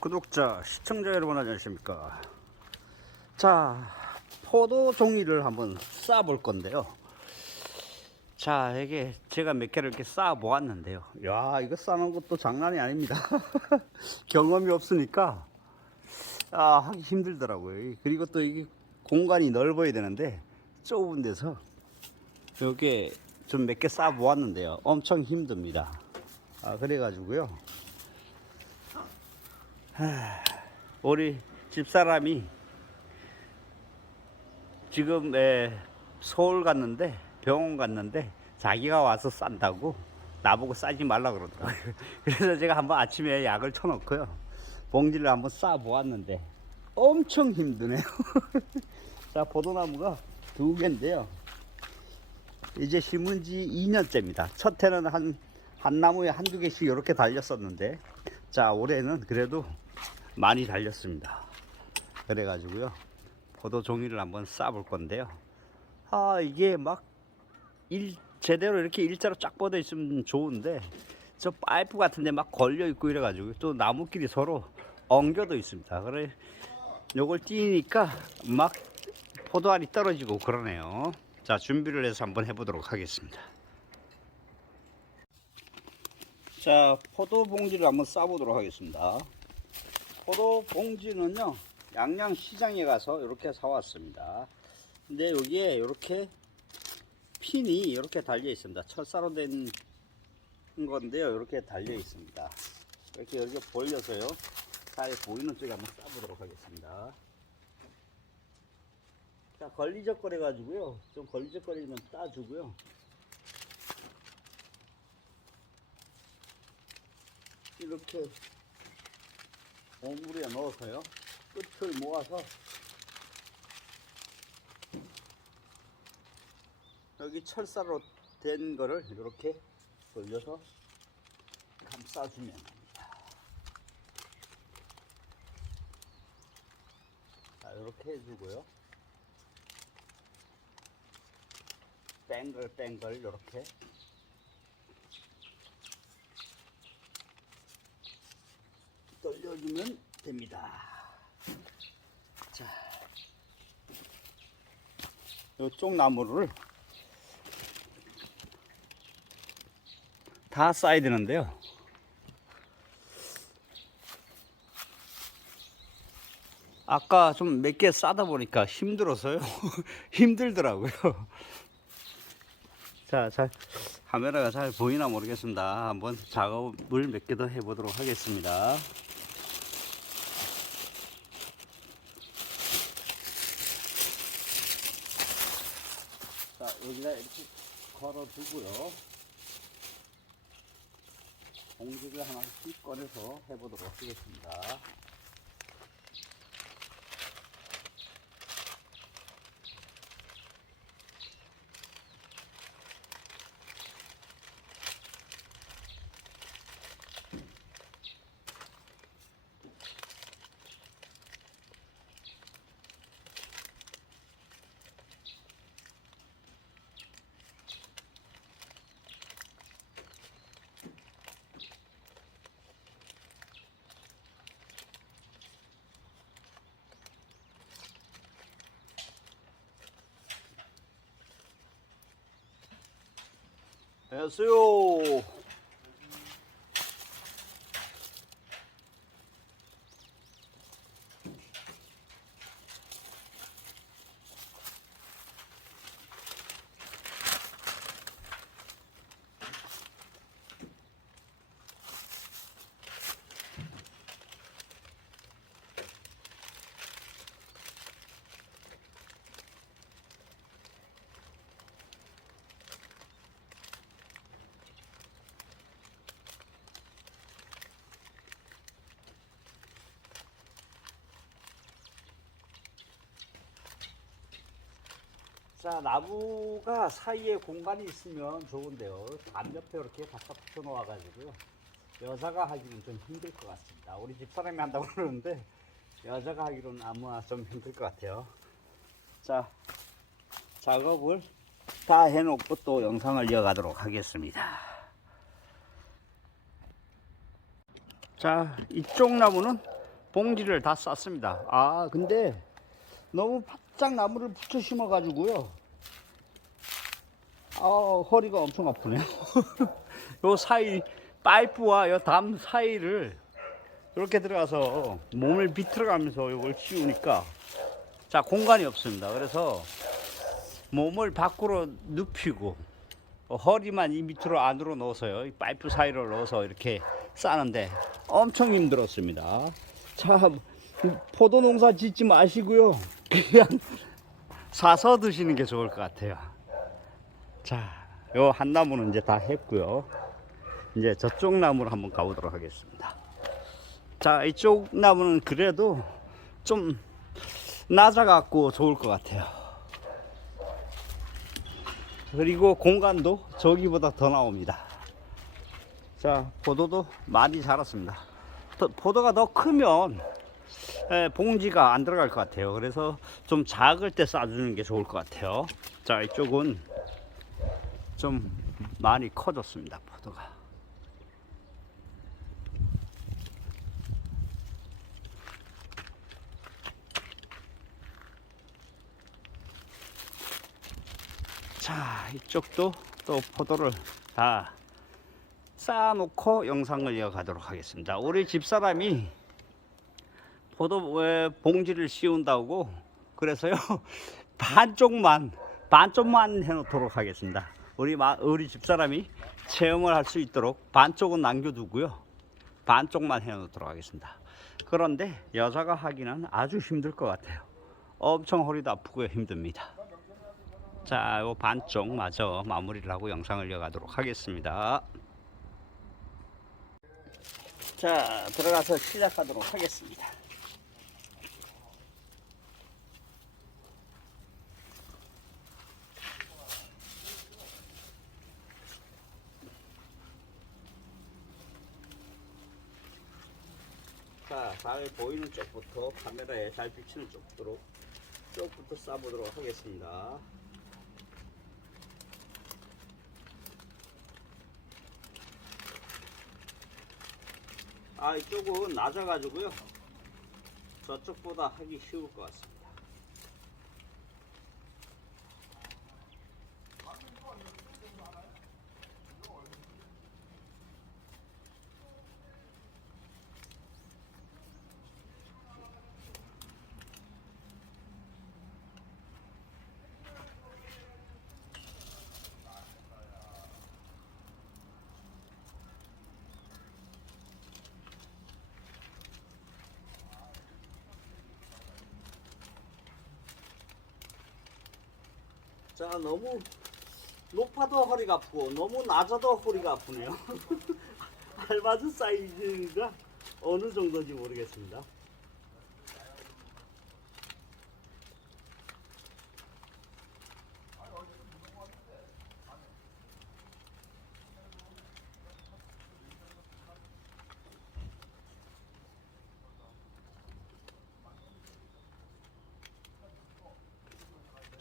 구독자, 시청자 여러분 안녕하십니까. 자, 포도 종이를 한번 쌓아볼 건데요. 자, 이게 제가 몇 개를 이렇게 쌓아 보았는데요. 야, 이거 쌓는 것도 장난이 아닙니다. 경험이 없으니까, 아, 하기 힘들더라고요. 그리고 또 이게 공간이 넓어야 되는데, 좁은 데서, 여기에 좀몇 개 쌓아 보았는데요. 엄청 힘듭니다. 아, 그래가지고요. 우리 집사람이 지금 에, 서울 갔는데 병원 갔는데 자기가 와서 싼다고 나보고 싸지 말라 그러더라고요. 그래서 제가 한번 아침에 약을 쳐놓고요. 봉지를 한번 싸 보았는데 엄청 힘드네요. 자, 포도나무가 두 개인데요. 이제 심은 지 2년째입니다. 첫 해는 한, 한 나무에 한두 개씩 이렇게 달렸었는데, 자, 올해는 그래도 많이 달렸습니다. 그래 가지고요. 포도 종이를 한번 쌓아볼 건데요. 아, 이게 막 일, 제대로 이렇게 일자로 쫙 뻗어 있으면 좋은데, 저 파이프 같은데 막 걸려 있고 이래 가지고 또 나무끼리 서로 엉겨도 있습니다. 그래, 요걸 띄니까 막 포도알이 떨어지고 그러네요. 자, 준비를 해서 한번 해보도록 하겠습니다. 자, 포도 봉지를 한번 싸보도록 하겠습니다. 포도 봉지는요, 양양 시장에 가서 이렇게 사왔습니다. 근데 여기에 이렇게 핀이 이렇게 달려 있습니다. 철사로 된 건데요, 이렇게 달려 있습니다. 이렇게 여기 벌려서요, 잘 보이는 쪽에 한번 싸보도록 하겠습니다. 자, 걸리적거려 가지고요. 좀 걸리적거리면 따주고요. 이렇게 오물에 넣어서요. 끝을 모아서 여기 철사로 된 거를 이렇게 돌려서 감싸주면 합니다. 자, 이렇게 해주고요. 뱅글뱅글 이렇게 돌려주면 됩니다. 자, 이쪽 나무를 다 쌓아야 되는데요. 아까 좀 몇 개 싸다 보니까 힘들어서요. 힘들더라고요. 자, 잘, 카메라가 잘 보이나 모르겠습니다. 한번 작업을 몇 개 더 해보도록 하겠습니다. 자, 여기다 이렇게 걸어두고요. 봉지를 하나씩 꺼내서 해보도록 하겠습니다. 안녕하세요. 자, 나무가 사이에 공간이 있으면 좋은데요. 담 옆에 이렇게 갖다 붙여 놓아가지고요. 여자가 하기는 좀 힘들 것 같습니다. 우리 집사람이 한다고 그러는데, 여자가 하기로는 아마 좀 힘들 것 같아요. 자, 작업을 다 해놓고 또 영상을 이어가도록 하겠습니다. 자, 이쪽 나무는 봉지를 다 쌌습니다. 아, 근데 너무 바짝 나무를 붙여 심어 가지고요. 아, 허리가 엄청 아프네요. 요 사이 파이프와 요 담 사이를 이렇게 들어가서 몸을 비틀어가면서 이걸 씌우니까 자 공간이 없습니다. 그래서 몸을 밖으로 눕히고 어, 허리만 이 밑으로 안으로 넣어서요. 이 파이프 사이를 넣어서 이렇게 싸는데 엄청 힘들었습니다. 참 포도 농사 짓지 마시고요. 그냥 사서 드시는 게 좋을 것 같아요. 자, 요 한 나무는 이제 다 했고요. 이제 저쪽 나무를 한번 가보도록 하겠습니다. 자, 이쪽 나무는 그래도 좀 낮아갖고 좋을 것 같아요. 그리고 공간도 저기보다 더 나옵니다. 자, 포도도 많이 자랐습니다. 더- 포도가 더 크면 에, 봉지가 안 들어갈 것 같아요. 그래서 좀 작을 때 싸주는 게 좋을 것 같아요. 자, 이쪽은 좀 많이 커졌습니다. 포도가. 자, 이쪽도 또 포도를 다 쌓아놓고 영상을 이어가도록 하겠습니다. 우리 집사람이 포도 왜 봉지를 씌운다고 그래서요 반쪽만 반쪽만 해놓도록 하겠습니다. 우리 마, 우리 집사람이 체험을 할 수 있도록 반쪽은 남겨두고요 반쪽만 해놓도록 하겠습니다. 그런데 여자가 하기는 아주 힘들 것 같아요. 엄청 허리도 아프고 힘듭니다. 자, 요 반쪽 마저 마무리를 하고 영상을 이어가도록 하겠습니다. 자, 들어가서 시작하도록 하겠습니다. 자, 다음에 보이는 쪽부터 카메라에 잘 비치는 쪽으로 쪽부터 싸보도록 하겠습니다. 아 이쪽은 낮아가지고요 저쪽보다 하기 쉬울 것 같습니다 자 너무 높아도 허리가 아프고 너무 낮아도 허리가 아프네요. 알맞은 사이즈가 어느 정도인지 모르겠습니다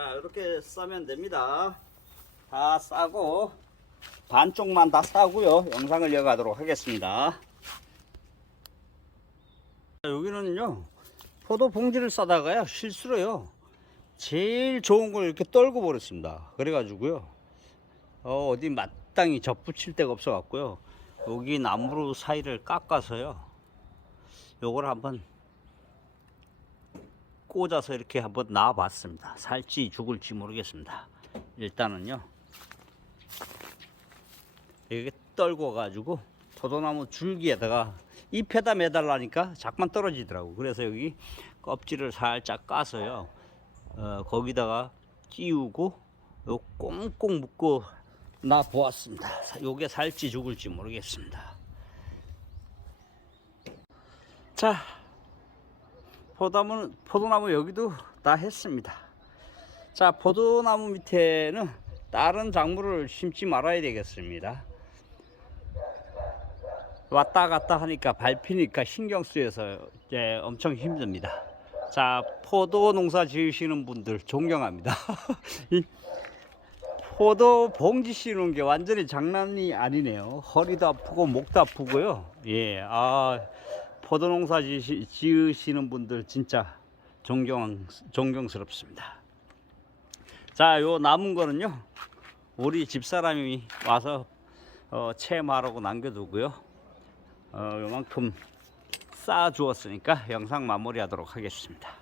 자 이렇게 싸면 됩니다. 다 싸고 반쪽만 다 싸고요. 영상을 이어가도록 하겠습니다. 자, 여기는요 포도 봉지를 싸다가요 실수로요 제일 좋은 걸 이렇게 떨고 버렸습니다. 그래가지고요 어, 어디 마땅히 접붙일 데가 없어 갖고요 여기 나무 사이를 깎아서요 요걸 한번 꽂아서 이렇게 한번 놔봤습니다. 살지 죽을지 모르겠습니다. 일단은요. 이렇게 떨고 가지고 포도나무 줄기에다가 잎에다 매달라니까 자꾸만 떨어지더라고. 그래서 여기 껍질을 살짝 까서요. 어, 거기다가 끼우고 요 꽁꽁 묶고 놔 보았습니다. 사- 요게 살지 죽을지 모르겠습니다. 자, 포도나무, 포도나무 여기도 다 했습니다. 자, 포도나무 밑에는 다른 작물을 심지 말아야 되겠습니다. 왔다 갔다 하니까 밟히니까 신경 쓰여서 이제 엄청 힘듭니다. 자, 포도 농사 지으시는 분들 존경합니다. 이 포도 봉지 씌우는 게 완전히 장난이 아니네요. 허리도 아프고 목도 아프고요. 예, 아 포도농사 지으시는 분들 진짜 존경 존경스럽습니다. 자, 요 남은 거는요. 우리 집사람이 와서 어, 체험하라고 남겨두고요. 어, 요만큼 쌓아 주었으니까 영상 마무리하도록 하겠습니다.